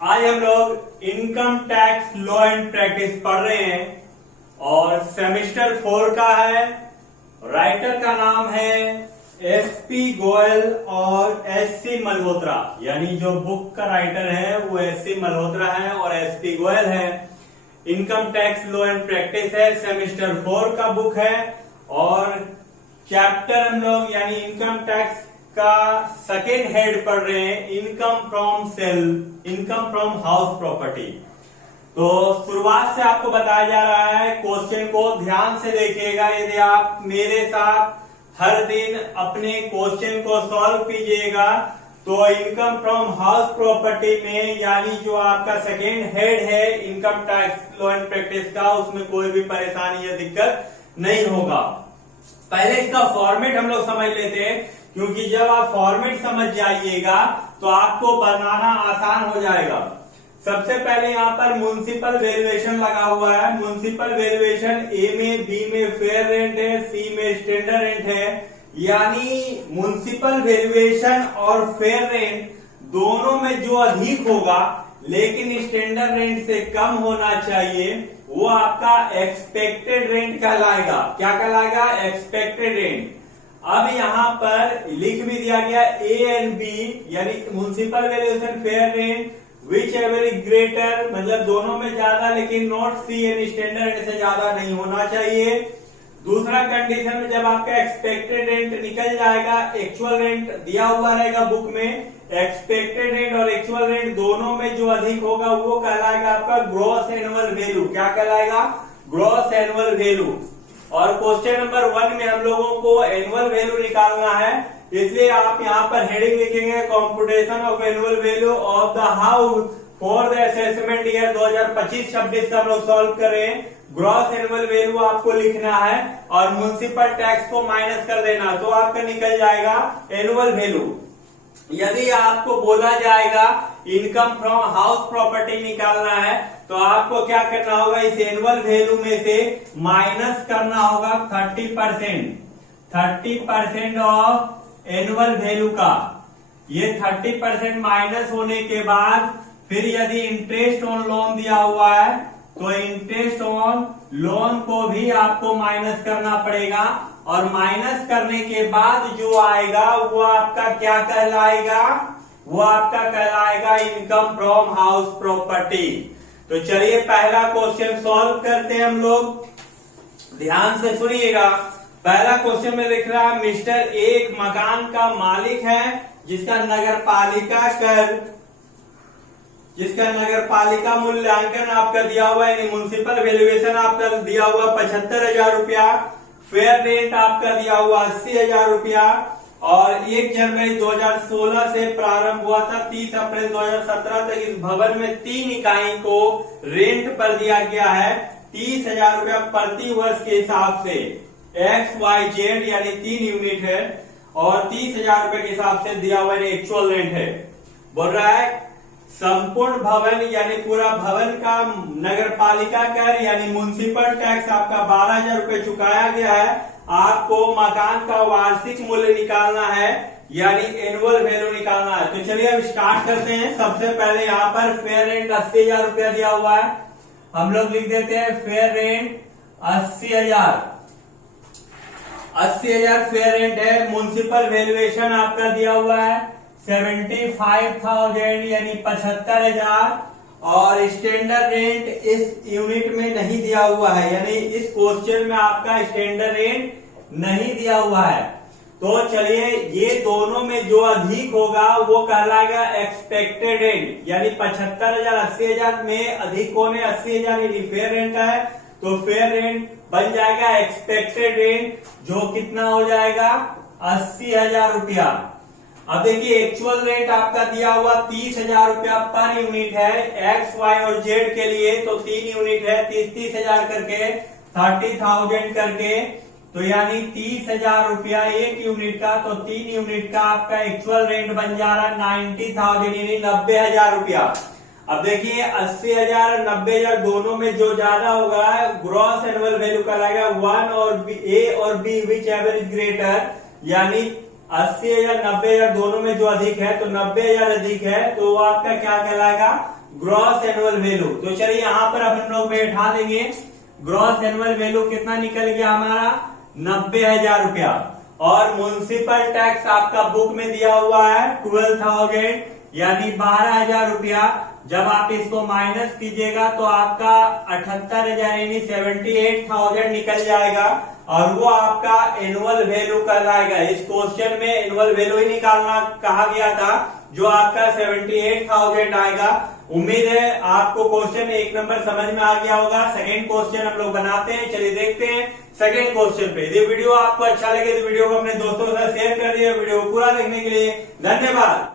आज हम लोग income tax law and practice पढ़ रहे हैं और सेमेस्टर 4 का है। राइटर का नाम है एसपी गोयल और एससी मल्होत्रा, यानी जो बुक का राइटर है वो एससी मल्होत्रा है और एसपी गोयल है। Income tax law and practice है, सेमेस्टर 4 का बुक है और चैप्टर हम लोग यानी इनकम टैक्स का सेकेंड हेड पढ़ रहे हैं, income from sale, income from house property. तो शुरुआत से आपको बताया जा रहा है, क्वेश्चन को ध्यान से देखिएगा। यदि आप मेरे साथ हर दिन अपने क्वेश्चन को सॉल्व कीजिएगा तो इनकम फ्रॉम हाउस प्रॉपर्टी में यानी जो आपका सेकेंड हेड है income tax law and practice का, उसमें कोई भी परेशानी या दिक्कत नहीं होगा। पहले इसका फॉर्मेट हम लोग समझ लेते हैं, क्योंकि जब आप फॉर्मेट समझ जाइएगा तो आपको बनाना आसान हो जाएगा। सबसे पहले यहाँ पर म्युनिसिपल वैल्यूएशन लगा हुआ है। म्युनिसिपल वैल्यूएशन ए में, बी में फेयर रेंट है, सी में स्टैंडर्ड रेंट है। यानी म्युनिसिपल वैल्यूएशन और फेयर रेंट दोनों में जो अधिक होगा लेकिन स्टैंडर्ड रेंट से कम होना चाहिए, वो आपका एक्सपेक्टेड रेंट कहलाएगा। क्या कहलाएगा? Expected rent. अब यहाँ पर लिख भी दिया गया ए एंड बी, यानी municipal valuation fair rent whichever is greater, मतलब दोनों में ज्यादा लेकिन not C and standard rent से ज्यादा नहीं होना चाहिए। दूसरा कंडीशन में जब आपका एक्सपेक्टेड रेंट निकल जाएगा, एक्चुअल रेंट दिया हुआ रहेगा बुक में, एक्सपेक्टेड रेंट और एक्चुअल रेंट दोनों में जो अधिक होगा वो कहलाएगा आपका ग्रॉस एनुअल वैल्यू। क्या कहलाएगा? Gross annual value. और क्वेश्चन नंबर 1 में हम लोगों को एनुअल वैल्यू निकालना है, इसलिए आप यहाँ पर हेडिंग लिखेंगे computation of annual value of the house for the assessment year 2025-26 का हम लोग सॉल्व कर रहे हैं। ग्रॉस एनुअल वैल्यू आपको लिखना है और म्युनिसिपल टैक्स को माइनस कर देना, तो आपका निकल जाएगा एनुअल वैल्यू। यदि आपको बोला जाएगा इनकम फ्रॉम हाउस प्रॉपर्टी निकालना है तो आपको क्या करना होगा? इस एनुअल वैल्यू में से माइनस करना होगा 30% ऑफ एनुअल वैल्यू का। ये 30% माइनस होने के बाद फिर यदि इंटरेस्ट ऑन लोन दिया हुआ है तो इंटरेस्ट ऑन लोन को भी आपको माइनस करना पड़ेगा और माइनस करने के बाद जो आएगा वो आपका क्या कहलाएगा? वो आपका कहलाएगा इनकम फ्रॉम हाउस प्रॉपर्टी। तो चलिए पहला क्वेश्चन सॉल्व करते हैं हम लोग, ध्यान से सुनिएगा। पहला क्वेश्चन में लिख रहा है मिस्टर ए एक मकान का मालिक है जिसका नगर पालिका मूल्यांकन आपका दिया हुआ है, यानी म्युनिसिपल वैल्यूएशन आपका दिया हुआ 75,000 रुपया, फेयर रेंट आपका दिया हुआ 80,000 रुपया और 1 जनवरी 2016 से प्रारंभ हुआ था, 30 अप्रैल 2017 तक इस भवन में 3 इकाई को रेंट पर दिया गया है 30,000 रुपया प्रति वर्ष के हिसाब से। XYZ यानी 3 यूनिट है और 30,000 रुपए के हिसाब से दिया हुआ एक्चुअल रेंट है। बोल रहा है संपूर्ण भवन यानी पूरा भवन का नगर पालिका कर यानी म्युनिसिपल टैक्स आपका 12,000 रुपए चुकाया गया है। आपको मकान का वार्षिक मूल्य निकालना है यानी एनुअल वैल्यू निकालना है। तो चलिए अब स्टार्ट करते हैं। सबसे पहले यहाँ पर फेयर रेंट 80,000 रुपया दिया हुआ है, हम लोग लिख देते हैं फेयर रेंट 80,000 फेयर रेंट है। म्युनिसिपल वैल्यूएशन आपका दिया हुआ है 75,000 यानी 75,000 और स्टैंडर्ड रेंट इस यूनिट में नहीं दिया हुआ है, यानी इस क्वेश्चन में आपका स्टैंडर्ड रेंट नहीं दिया हुआ है। तो चलिए ये दोनों में जो अधिक होगा वो कहलाएगा एक्सपेक्टेड रेंट, यानी 75,000 80,000 में अधिक कौन है? 80,000 यानी फेयर रेंट है, तो फेयर रेंट बन जाएगा एक्सपेक्टेड रेंट जो कितना हो जाएगा? 80,000 रुपया। अब देखिए एक्चुअल रेंट आपका दिया हुआ 30,000 रुपया पर यूनिट है, एक्स वाई और जेड के लिए तो 3 यूनिट है, 30,000 करके 30,000 करके, तो यानी 30,000 रुपया 1 यूनिट का, तो 3 यूनिट का आपका एक्चुअल रेंट बन जा रहा है 90,000 यानी 90,000 रुपया। अब देखिए 80,000 और 90,000 दोनों में जो ज्यादा होगा ग्रॉस एनुअल वैल्यू कहलाएगा 1 और ए और B whichever is greater, यानी 80,000 90,000 दोनों में जो अधिक है, तो 90,000 अधिक है तो वो आपका क्या कहलाएगा, ग्रॉस एनुअल वैल्यू। तो चलिए यहाँ पर अब हम लोग बैठा देंगे, ग्रॉस एनुअल वैल्यू कितना निकल गया हमारा, 90,000 रुपया। और म्युनिसिपल टैक्स आपका बुक में दिया हुआ है 12,000 यानी 12,000 रुपया। जब आप इसको माइनस कीजिएगा तो आपका 78,000 यानी 78,000 निकल जाएगा और वो आपका एनुअल वैल्यू कहलाएगा। इस क्वेश्चन में एनुअल वैल्यू ही निकालना कहा गया था, जो आपका 78,000 आएगा। उम्मीद है आपको क्वेश्चन 1 नंबर समझ में आ गया होगा। सेकंड क्वेश्चन हम लोग बनाते हैं, चलिए देखते हैं सेकंड क्वेश्चन पे। यदि वीडियो आपको अच्छा लगे तो वीडियो को अपने दोस्तों के साथ शेयर कर दिए। वीडियो को पूरा देखने के लिए धन्यवाद।